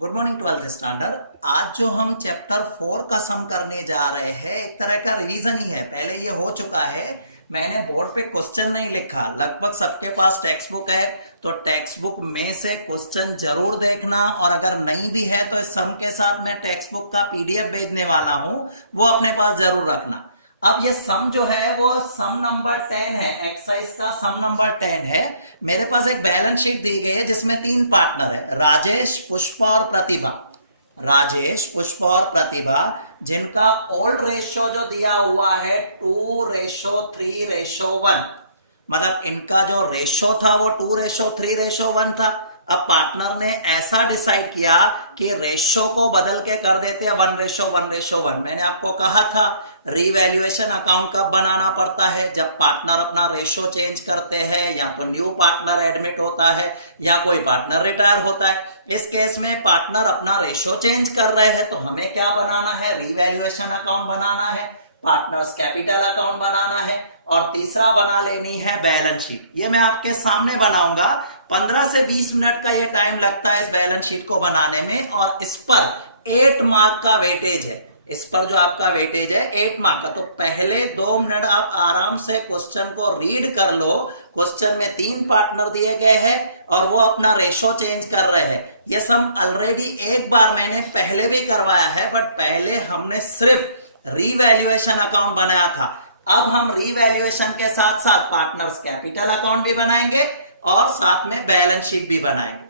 Good morning twelfth standard. आज जो हम चैप्टर 4 का सम करने जा रहे हैं एक तरह का रिवीजन ही है। पहले ये हो चुका है, मैंने बोर्ड पे क्वेश्चन नहीं लिखा। लगभग सबके पास टेक्स्ट बुक है, तो टेक्स्ट बुक में से क्वेश्चन जरूर देखना, और अगर नहीं भी है तो इस सम के साथ मैं टेक्स्ट बुक का पीडीएफ भेजने वाला हूं, वो अपने पास जरूर रखना। अब ये सम जो है वो सम नंबर 10 है, एक्सरसाइज का सम नंबर 10 है। मेरे पास एक बैलेंस शीट दी गई है जिसमें 3 पार्टनर है, राजेश, पुष्पा और प्रतिभा। राजेश, पुष्पा और प्रतिभा, जिनका ओल्ड रेशियो जो दिया हुआ है 2:3:1, मतलब इनका जो रेशियो था वो 2:3:1 था। अब पार्टनर ने ऐसा डिसाइड किया कि रेशियो को बदल के कर देते हैं 1:1:1। मैंने आपको कहा था रीवैल्यूएशन अकाउंट कब बनाना पड़ता है, जब पार्टनर अपना रेशियो चेंज करते हैं, या तो न्यू पार्टनर एडमिट होता है या कोई पार्टनर रिटायर होता है। इस केस में पार्टनर अपना रेशियो चेंज कर रहे हैं, तो हमें क्या बनाना है, रीवैल्यूएशन अकाउंट बनाना है, पार्टनर्स कैपिटल अकाउंट बनाना है, और तीसरा बना लेनी है बैलेंस शीट। ये मैं आपके सामने बनाऊंगा। 15 से 20 मिनट का ये टाइम लगता है इस बैलेंस शीट को बनाने में, और इस पर 8 मार्क का वेटेज है। इस पर जो आपका वेटेज है 8 मार्क का। तो पहले 2 मिनट आप आराम से क्वेश्चन को रीड कर लो। क्वेश्चन में 3 पार्टनर दिए गए हैं और वो अपना रेशो चेंज कर रहे हैं। ये सम ऑलरेडी एक बार मैंने पहले भी करवाया है, बट पहले हमने सिर्फ रीवैल्यूएशन अकाउंट बनाया था। अब हम रीवैल्यूएशन के साथ साथ पार्टनर्स कैपिटल अकाउंट भी बनाएंगे और साथ में बैलेंस शीट भी बनाएंगे।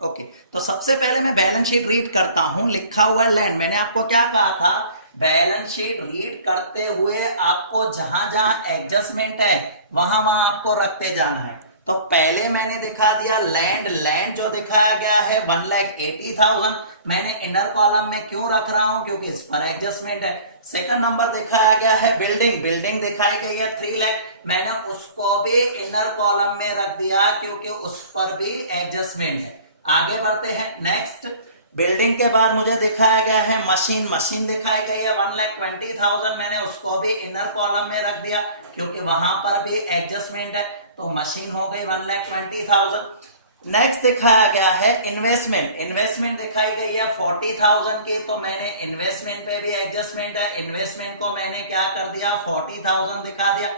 ओके, तो सबसे पहले मैं बैलेंस शीट रीड करता हूं। लिखा हुआ लैंड, मैंने आपको क्या कहा था, बैलेंस शीट रीड करते हुए आपको जहां जहां एडजस्टमेंट है वहां वहां आपको रखते जाना है। तो पहले मैंने दिखा दिया लैंड। लैंड जो दिखाया गया है 1,80,000। मैंने इनर कॉलम में क्यों रख रहा हूं, क्योंकि इस पर एडजस्टमेंट है। सेकंड नंबर दिखाया गया है बिल्डिंग। बिल्डिंग दिखाई गई है 3 लाख। मैंने उसको भी इनर कॉलम में रख दिया क्योंकि उस पर भी एडजस्टमेंट है। आगे बढ़ते हैं। नेक्स्ट, बिल्डिंग के बाद मुझे दिखाया गया है मशीन। मशीन दिखाई गई है 1,20,000। मैंने उसको भी इनर कॉलम में रख दिया क्योंकि वहां पर भी एडजस्टमेंट है, तो मशीन हो गई 1,20,000। नेक्स्ट दिखाया गया है इन्वेस्टमेंट। इन्वेस्टमेंट दिखाई गई है 40,000 की, तो मैंने इन्वेस्टमेंट पे भी एडजस्टमेंट है। इन्वेस्टमेंट को मैंने क्या कर दिया, 40,000 दिखा दिया।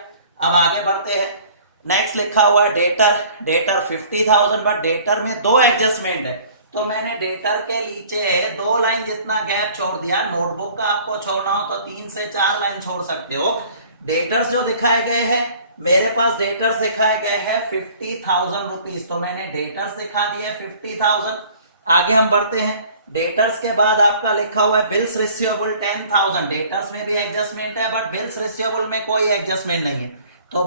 अब आगे बढ़ते हैं। नेक्स्ट लिखा हुआ है डेटर। डेटर 50,000, बट डेटर में 2 एडजस्टमेंट है, तो मैंने डेटर के नीचे 2 लाइन जितना गैप छोड़ दिया। नोटबुक का आपको छोड़ना हो तो 3 से 4 लाइन छोड़ सकते हो। डेटर्स जो दिखाए गए हैं, मेरे पास डेटर्स दिखाए गए हैं 50,000 रुपीज, तो मैंने डेटर्स दिखा दिए 50,000। आगे हम बढ़ते हैं। डेटर्स के बाद आपका लिखा हुआ है बिल्स रिसीवेबल 10,000। डेटर्स में भी एडजस्टमेंट है, बट बिल्स रिसीवेबल में कोई एडजस्टमेंट नहीं है। तो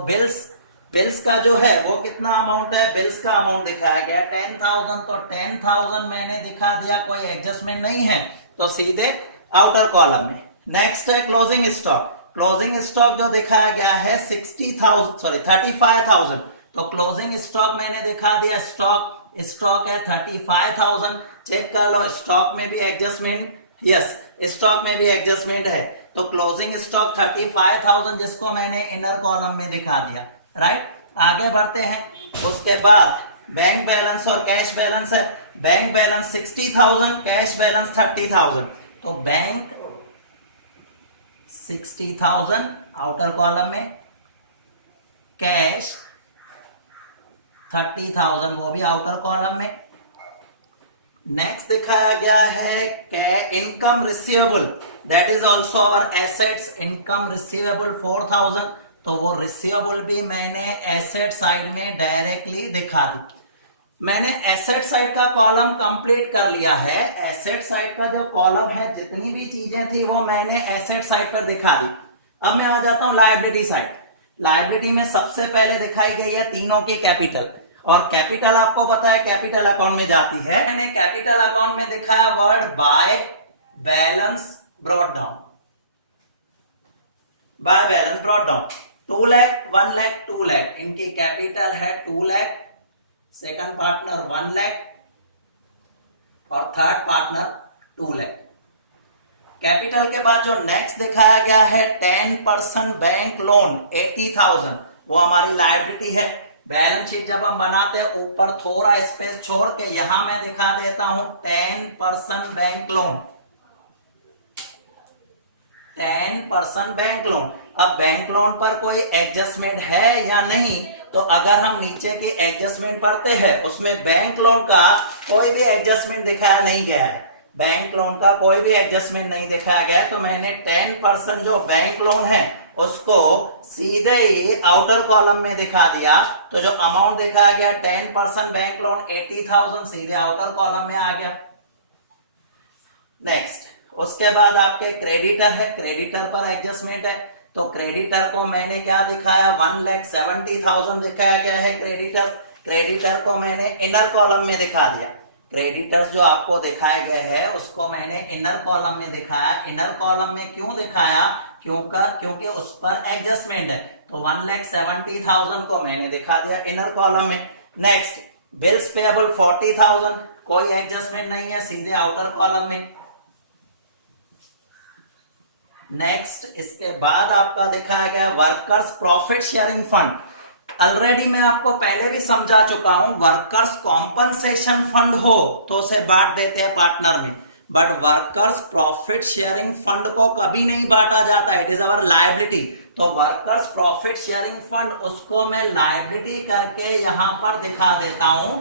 बिल्स का जो है वो कितना अमाउंट है, बिल्स का अमाउंट दिखाया गया 10,000, तो 10,000 मैंने दिखा दिया, कोई एडजस्टमेंट नहीं है, तो सीधे आउटर कॉलम में। नेक्स्ट है क्लोजिंग स्टॉक। क्लोजिंग स्टॉक जो दिखाया गया है 35,000, तो क्लोजिंग स्टॉक मैंने दिखा दिया। स्टॉक है 35,000। चेक कर लो, स्टॉक में भी एडजस्टमेंट, यस स्टॉक में भी एडजस्टमेंट है, तो क्लोजिंग स्टॉक 35,000 जिसको मैंने इनर कॉलम में दिखा दिया। राइट, आगे बढ़ते हैं। उसके बाद बैंक बैलेंस और कैश बैलेंस है। बैंक बैलेंस 60,000, कैश बैलेंस 30,000, तो बैंक 60,000 आउटर कॉलम में, कैश 30,000 वो भी आउटर कॉलम में। नेक्स्ट दिखाया गया है income receivable, that is also our assets. Income receivable 4,000, तो वो रिसीवेबल भी मैंने एसेट साइड में डायरेक्टली दिखा दी। मैंने एसेट साइड का कॉलम कंप्लीट कर लिया है। एसेट साइड का जो कॉलम है, जितनी भी चीजें थी वो मैंने एसेट साइड पर दिखा दी। अब मैं आ जाता हूं लायबिलिटी साइड। लायबिलिटी में सबसे पहले दिखाई गई है तीनों की कैपिटल, और कैपिटल आपको पता है कैपिटल अकाउंट में जाती है। मैंने कैपिटल अकाउंट में दिखाया word by balance brought down. By balance brought down 2 lakh, 1 lakh, 2 lakh, इनकी कैपिटल है 2 लाख, सेकंड पार्टनर 1 लाख और थर्ड पार्टनर 2 लाख। कैपिटल के बाद जो नेक्स्ट दिखाया गया है 10% बैंक लोन 80,000, वो हमारी लायबिलिटी है। बैलेंस शीट जब हम बनाते हैं ऊपर थोड़ा स्पेस छोड़ के यहां मैं दिखा देता हूं 10% बैंक लोन, 10% बैंक लोन। अब बैंक लोन पर कोई एडजस्टमेंट है या नहीं, तो अगर हम नीचे की एडजस्टमेंट पढ़ते हैं उसमें बैंक लोन का कोई भी एडजस्टमेंट दिखाया नहीं गया है, बैंक लोन का कोई भी एडजस्टमेंट नहीं दिखाया गया है। तो मैंने 10% जो बैंक लोन है उसको सीधे ही आउटर कॉलम में दिखा दिया। तो जो अमाउंट दिखाया गया 10% बैंक लोन 80,000 सीधे आउटर कॉलम में आ गया। नेक्स्ट, उसके बाद आपके क्रेडिटर है, क्रेडिटर पर एडजस्टमेंट है। तो क्रेडिटर को मैंने क्या दिखाया 1,70,000 दिखाया गया है क्रेडिटर। क्रेडिटर को मैंने इनर कॉलम में दिखा दिया। क्रेडिटर्स जो आपको दिखाए गए हैं उसको मैंने इनर कॉलम में दिखाया। इनर कॉलम में क्यों दिखाया, क्योंकि उस पर एडजस्टमेंट है। तो 1,70,000 को मैंने दिखा दिया इनर कॉलम में। नेक्स्ट, बिल्स पेएबल 40,000, कोई एडजस्टमेंट नहीं है, सीधे आउटर कॉलम में। नेक्स्ट, इसके बाद आपका दिखाया गया workers profit sharing fund. Already मैं आपको पहले भी समझा चुका हूं, वर्कर्स कॉम्पनसेशन फंड हो तो उसे बांट देते हैं पार्टनर में, but workers profit sharing fund को कभी नहीं बांटा जाता, इट इज अवर लायबिलिटी। तो वर्कर्स प्रॉफिट शेयरिंग फंड उसको मैं लायबिलिटी करके यहां पर दिखा देता हूं।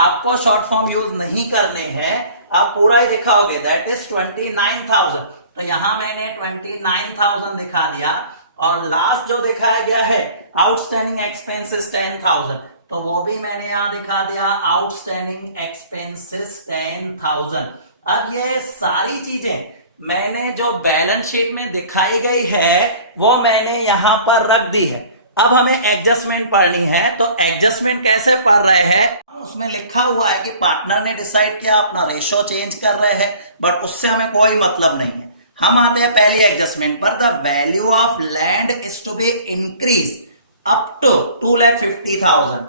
आपको शॉर्ट फॉर्म यूज नहीं करने हैं, आप पूरा ही दिखाओगे, दैट इज 29,000। तो यहां मैंने 29,000 दिखा दिया। और लास्ट जो दिखाया गया है आउटस्टैंडिंग एक्सपेंसेस 10,000, तो वो भी मैंने यहां दिखा दिया आउटस्टैंडिंग एक्सपेंसेस 10,000। अब ये सारी चीजें मैंने जो बैलेंस शीट में दिखाई गई है वो मैंने यहां पर रख दी है। अब हमें एडजस्टमेंट पढ़नी है। तो एडजस्टमेंट कैसे पढ़ रहे हैं, उसमें लिखा हुआ है कि पार्टनर ने डिसाइड किया अपना रेशो चेंज कर रहे हैं, बट उससे हमें कोई मतलब नहीं है। हम आते हैं पहली एडजस्टमेंट पर। The value of land is to be increase up to 2,50,000।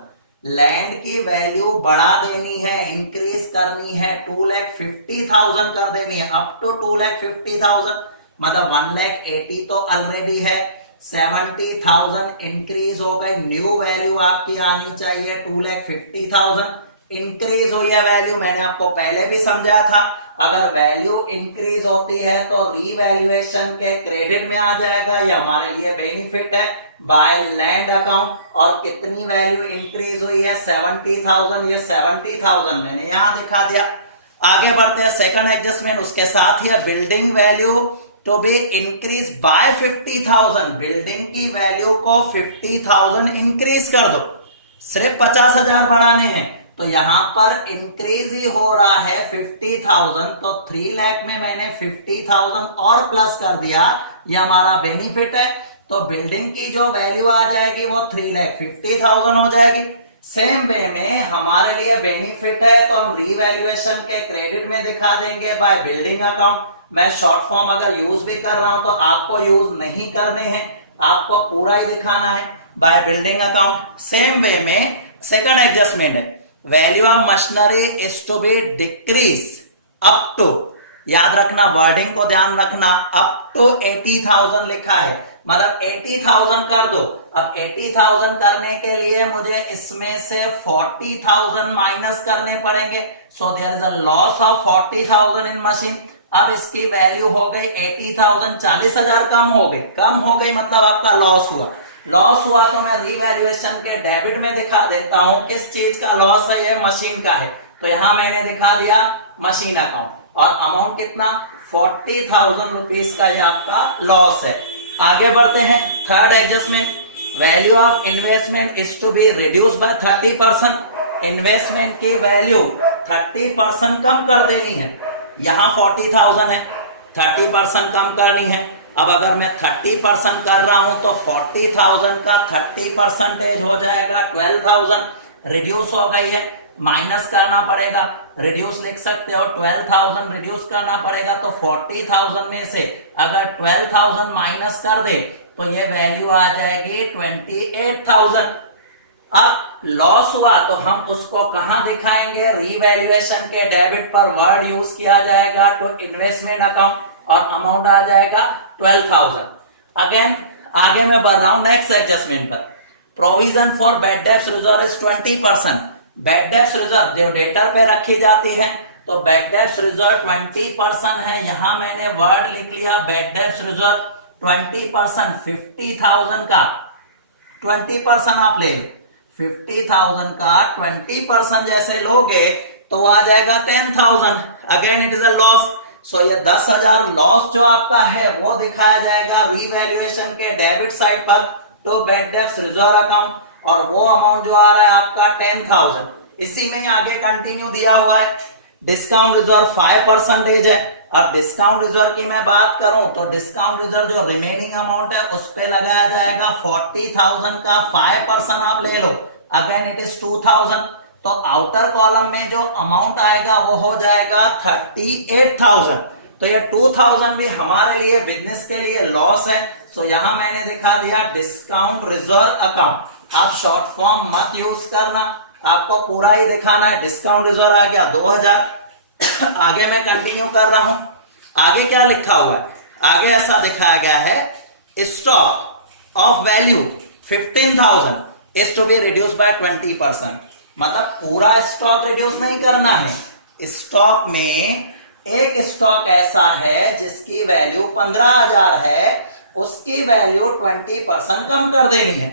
Land की वैल्यू बढ़ा देनी है, इंक्रीज करनी है, 2,50,000 कर देनी है, अप टू 2,50,000। मतलब 1,80,000 तो ऑलरेडी है, 70,000 इंक्रीज हो गई, न्यू वैल्यू आपकी आनी चाहिए 2,50,000। इंक्रीज हुई है वैल्यू, मैंने आपको पहले भी समझाया था, अगर वैल्यू इंक्रीज होती है तो रीवैल्यूएशन के क्रेडिट में आ जाएगा, ये हमारे लिए बेनिफिट है बाय लैंड अकाउंट। और कितनी वैल्यू इंक्रीज हुई है 70,000, ये 70,000 मैंने यहां दिखा दिया। आगे बढ़ते हैं सेकंड एडजस्टमेंट, उसके साथ ही building value to be increase by 50,000। Building की वैल्यू को 50,000 इंक्रीज कर दो, सिर्फ 50,000 बढ़ाने हैं, तो यहां पर इंक्रीज ही हो रहा है 50,000। तो 3 लाख में मैंने 50,000 और प्लस कर दिया, ये हमारा बेनिफिट है। तो बिल्डिंग की जो वैल्यू आ जाएगी वो 3,50,000 हो जाएगी। सेम वे में हमारे लिए बेनिफिट है तो हम रीवैल्यूएशन के क्रेडिट में दिखा देंगे बाय बिल्डिंग अकाउंट। मैं शॉर्ट फॉर्म अगर यूज भी कर रहा हूं तो आपको यूज नहीं करने हैं, आपको पूरा ही दिखाना है by building account. Same way में सेकंड एडजस्टमेंट है, value of machinery is to be decrease up to, याद रखना वर्डिंग को ध्यान रखना, अप टू 80,000 लिखा है, मतलब 80,000 कर दो। अब 80,000 करने के लिए मुझे इसमें से 40,000 माइनस करने पड़ेंगे, so there is a loss of 40,000 in machine. अब इसकी वैल्यू हो गई 80,000, 40,000 कम हो गई मतलब आपका लॉस हुआ। लॉस हुआ तो मैं रीवैल्यूएशन के डेबिट में दिखा देता हूं किस चीज का लॉस है, ये मशीन का है। तो यहां मैंने दिखा दिया मशीन अकाउंट, और अमाउंट कितना 40,000 रुपीज का ये आपका लॉस है। आगे बढ़ते हैं third adjustment, value of investment is to be reduce by 30%। Investment की वैल्यू 30% कम कर देनी है, यहां 40,000 है, 30% कम करनी है। अब अगर मैं 30% कर रहा हूं तो 40,000 का 30% हो जाएगा 12,000, रिड्यूस हो गई है, माइनस करना पड़ेगा, रिड्यूस लिख सकते हो, 12,000 रिड्यूस करना पड़ेगा। तो 40,000 में से अगर 12,000 माइनस कर दे तो ये वैल्यू आ जाएगी 28,000। अब लॉस हुआ तो हम उसको कहां दिखाएंगे, रीवैल्यूएशन के डेबिट पर वर्ड यूज किया जाएगा टू इन्वेस्टमेंट अकाउंट, और अमाउंट आ जाएगा 12,000। अगेन आगे मैं बढ़ रहा हूं नेक्स्ट एडजस्टमेंट पर। Provision for bad debts reserve is 20%। Bad debts reserve जो डेटर पे रखी जाती है, तो बैड डेब्ट्स रिजर्व 20% है। यहां मैंने वर्ड लिख लिया बैड डेब्ट्स रिजर्व 20%। 50,000 का 20% आप ले लो, 50,000 का 20% जैसे लोगे तो आ जाएगा 10,000। Again it is a loss, so ये 10,000 लॉस जो आपका है वो दिखाया जाएगा रीवैल्यूएशन के डेबिट साइड पर to bad debts reserve account, और वो अमाउंट जो आ रहा है आपका 10,000। इसी में आगे कंटिन्यू दिया हुआ है। डिस्काउंट रिजर्व 5% है। अब डिस्काउंट रिजर्व की मैं बात करूं तो डिस्काउंट रिजर्व जो रिमेनिंग अमाउंट है उस पे लगाया जाएगा 40,000 का 5% आप ले लो, अगेन इट इज 2,000। तो आउटर कॉलम में जो अमाउंट आएगा वो हो जाएगा 38,000। तो ये 2,000 भी हमारे लिए बिजनेस के लिए लॉस है। सो यहां मैंने दिखा दिया डिस्काउंट रिजर्व अकाउंट। आप शॉर्ट फॉर्म मत यूज करना, आपको पूरा ही दिखाना है। डिस्काउंट रिजर्व आ गया 2,000। आगे मैं कंटिन्यू कर रहा हूं। आगे क्या लिखा हुआ है? आगे ऐसा दिखाया गया है stock of value 15,000 is to be reduce by 20%। मतलब पूरा स्टॉक रिड्यूस नहीं करना है। स्टॉक में एक स्टॉक ऐसा है जिसकी वैल्यू 15,000 है, उसकी वैल्यू 20% कम कर देनी है।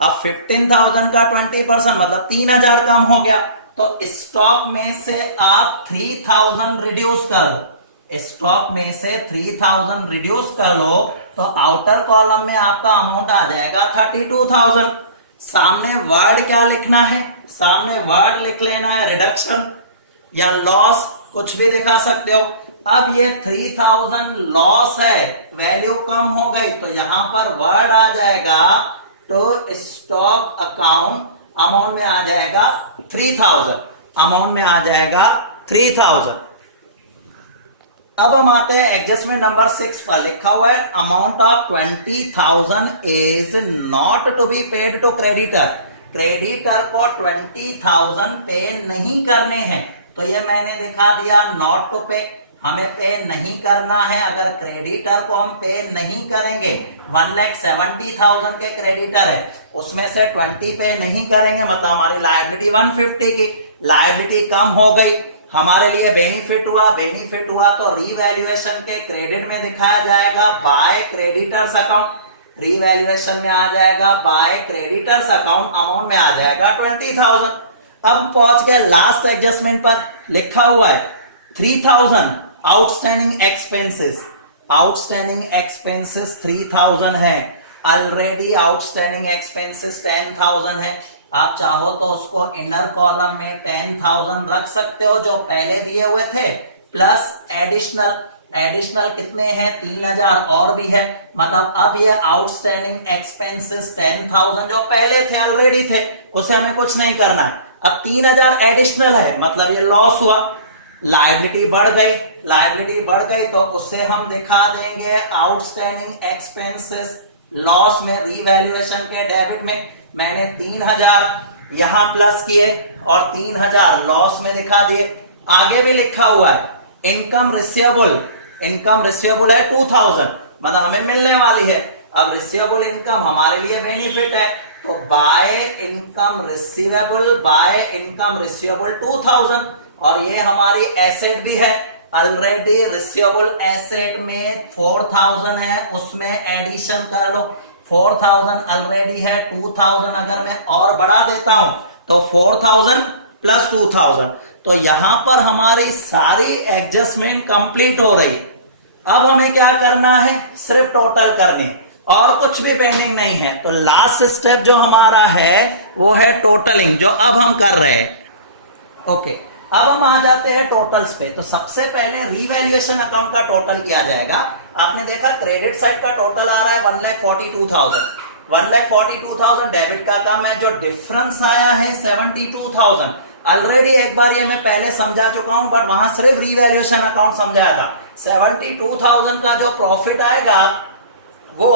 अब 15,000 का 20% मतलब 3,000 कम हो गया, तो स्टॉक में से आप 3,000 रिड्यूस कर लो। स्टॉक में से 3,000 रिड्यूस कर लो तो आउटर कॉलम में आपका अमाउंट आ जाएगा 32,000। सामने वर्ड क्या लिखना है? सामने वर्ड लिख लेना है रिडक्शन या लॉस, कुछ भी दिखा सकते हो। अब ये 3,000 लॉस है, वैल्यू कम हो गई, तो यहां पर वर्ड आ जाएगा तो स्टॉक अकाउंट, अमाउंट में आ जाएगा 3,000, अमाउंट में आ जाएगा 3,000। अब हम आते हैं एडजस्टमेंट नंबर 6 पर। लिखा हुआ है amount of 20,000 is not to be paid to creditor. Creditor को 20,000 पे नहीं करने हैं, तो ये मैंने दिखा दिया नॉट टू पे, हमें पे नहीं करना है। अगर क्रेडिटर को हम पे नहीं करेंगे, 1,70,000 के क्रेडिटर है, उसमें से 20 पे नहीं करेंगे, मतलब हमारी लायबिलिटी 150 की लायबिलिटी कम हो गई, हमारे लिए बेनिफिट हुआ। बेनिफिट हुआ तो रीवैल्यूएशन के क्रेडिट में दिखाया जाएगा बाय क्रेडिटर्स अकाउंट। रीवैल्यूएशन में आ जाएगा बाय क्रेडिटर्स अकाउंट, अमाउंट में आ जाएगा 20,000। अब पहुंच गए लास्ट एडजस्टमेंट पर। लिखा हुआ है 3,000 आउटस्टैंडिंग एक्सपेंसेस। आउटस्टैंडिंग एक्सपेंसेस 3,000 है। ऑलरेडी आउटस्टैंडिंग एक्सपेंसेस 10,000 है। आप चाहो तो उसको इनर कॉलम में 10,000 रख सकते हो जो पहले दिए हुए थे, प्लस एडिशनल कितने हैं? 3,000 और भी है। मतलब अब ये आउटस्टैंडिंग एक्सपेंसेस 10,000 जो पहले थे, ऑलरेडी थे, उसे हमें कुछ नहीं करना है। अब 3,000 एडिशनल है, मतलब ये लॉस हुआ, लायबिलिटी बढ़ गई। लायबिलिटी बढ़ गई तो उससे हम दिखा देंगे आउटस्टैंडिंग एक्सपेंसेस लॉस में, रीवैल्यूएशन के डेबिट में। मैंने 3,000 यहां प्लस किए और 3,000 लॉस में दिखा दिए। आगे भी लिखा हुआ है इनकम रिसीवेबल। इनकम रिसीवेबल है 2,000, मतलब हमें मिलने वाली है। अब रिसीवेबल इनकम हमारे लिए बेनिफिट है, तो by income receivable, by income receivable 2,000, और ये हमारी एसेट भी है। ऑलरेडी रिसीवेबल एसेट में 4,000 है, उसमें एडिशन कर लो। 4,000 ऑलरेडी है, 2,000 अगर मैं और बढ़ा देता हूं तो 4,000 प्लस 2,000, तो यहां पर हमारी सारी एडजस्टमेंट कंप्लीट हो रही। अब हमें क्या करना है? सिर्फ टोटल करनी, और कुछ भी पेंडिंग नहीं है। तो लास्ट स्टेप जो हमारा है वो है टोटलिंग, जो अब हम कर रहे हैं। ओके, अब हम आ जाते हैं टोटल्स पे। तो सबसे पहले रीवैल्यूएशन अकाउंट का टोटल किया जाएगा। आपने देखा क्रेडिट साइड का टोटल आ रहा है 1,42,000। 1,42,000 डेबिट का काम है, जो डिफरेंस आया है 72,000। ऑलरेडी एक बार ये मैं पहले समझा चुका हूं, बट वहां सिर्फ रीवैल्यूएशन अकाउंट समझाया था। 72,000 का जो प्रॉफिट आएगा वो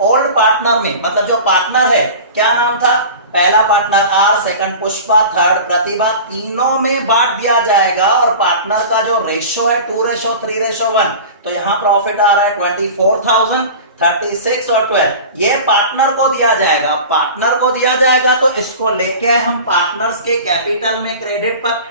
ओल्ड पार्टनर में, मतलब जो पार्टनर है, क्या नाम था? पहला partner R, second Pushpa, third Pratibha, तीनों में बांट दिया जाएगा। और पार्टनर का जो रेशो है 2:3:1, तो यहां प्रॉफिट आ रहा है 24,000। 36 और 12 ये पार्टनर को दिया जाएगा। पार्टनर को दिया जाएगा तो इसको लेके आए हम पार्टनर्स के कैपिटल में क्रेडिट पर।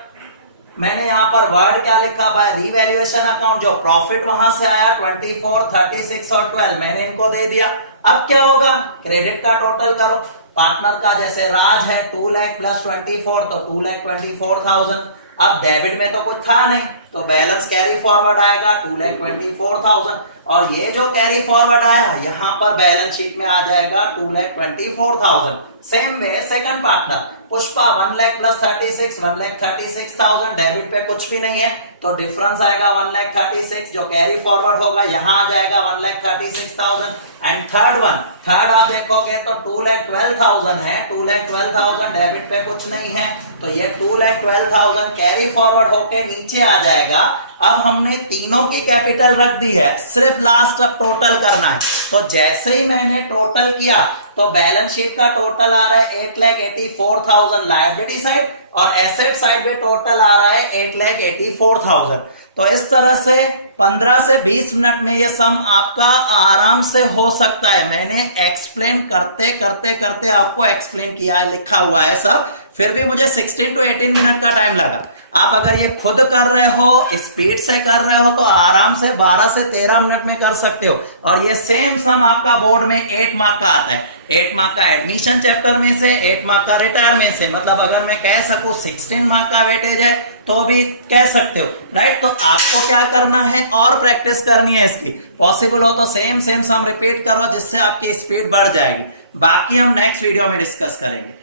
मैंने यहां पर वर्ड क्या लिखा बाय रीवैल्यूएशन अकाउंट, जो प्रॉफिट वहां से आया 24, 36 और 12 मैंने इनको दे दिया। अब क्या होगा, क्रेडिट का टोटल करो। पार्टनर का जैसे राज है 2 लाख प्लस 24 तो 2,24,000। अब डेबिट में तो कुछ था नहीं तो बैलेंस कैरी फॉरवर्ड आएगा 2,24,000 और ये जो कैरी फॉरवर्ड आया यहाँ पर बैलेंस शीट में आ जाएगा 2,24,000। Same way second partner Pushpa 1 lakh plus 36 1,36,000 debit पे कुछ भी नहीं है तो डिफरेंस आएगा 1,36,000 जो कैरी फॉरवर्ड होगा यहाँ आ जाएगा 1,36,000। एंड थर्ड आप देखोगे तो 2,12,000 है, 2,12,000 डेबिट पे कुछ नहीं है तो ये 2,12,000 कैरी फॉरवर्ड होके नीचे आ जाएगा। अब हमने तीनों की कैपिटल रख दी है, सिर्फ लास्ट अब टोटल करना है। तो जैसे ही मैंने टोटल किया तो बैलेंस शीट का टोटल आ रहा है 8,84,000 लायबिलिटी साइड और एसेट साइड पे टोटल आ रहा है 8,84,000। तो इस तरह से 15 से 20 मिनट में ये सम आपका आराम से हो सकता है। मैंने एक्सप्लेन करते करते करते आपको एक्सप्लेन किया है, लिखा हुआ है सब, फिर भी मुझे 16 to 18 मिनट का टाइम लगा। आप अगर ये खुद कर रहे हो, स्पीड से कर रहे हो तो आराम से 12 से 13 मिनट में कर सकते हो। और ये सेम सम आपका बोर्ड में 8 मार्क का आता है, 8 मार्क का एडमिशन चैप्टर में से, 8 मार्क का रिटायर में से। मतलब अगर मैं कह सकूं 16 मार्क का वेटेज है तो भी कह सकते हो, राइट। तो आपको क्या करना है और प्रैक्टिस करनी है इसकी। पॉसिबल हो तो सेम सम रिपीट करो जिससे आपकी स्पीड बढ़ जाएगी। बाकी हम नेक्स्ट वीडियो में डिस्कस करेंगे।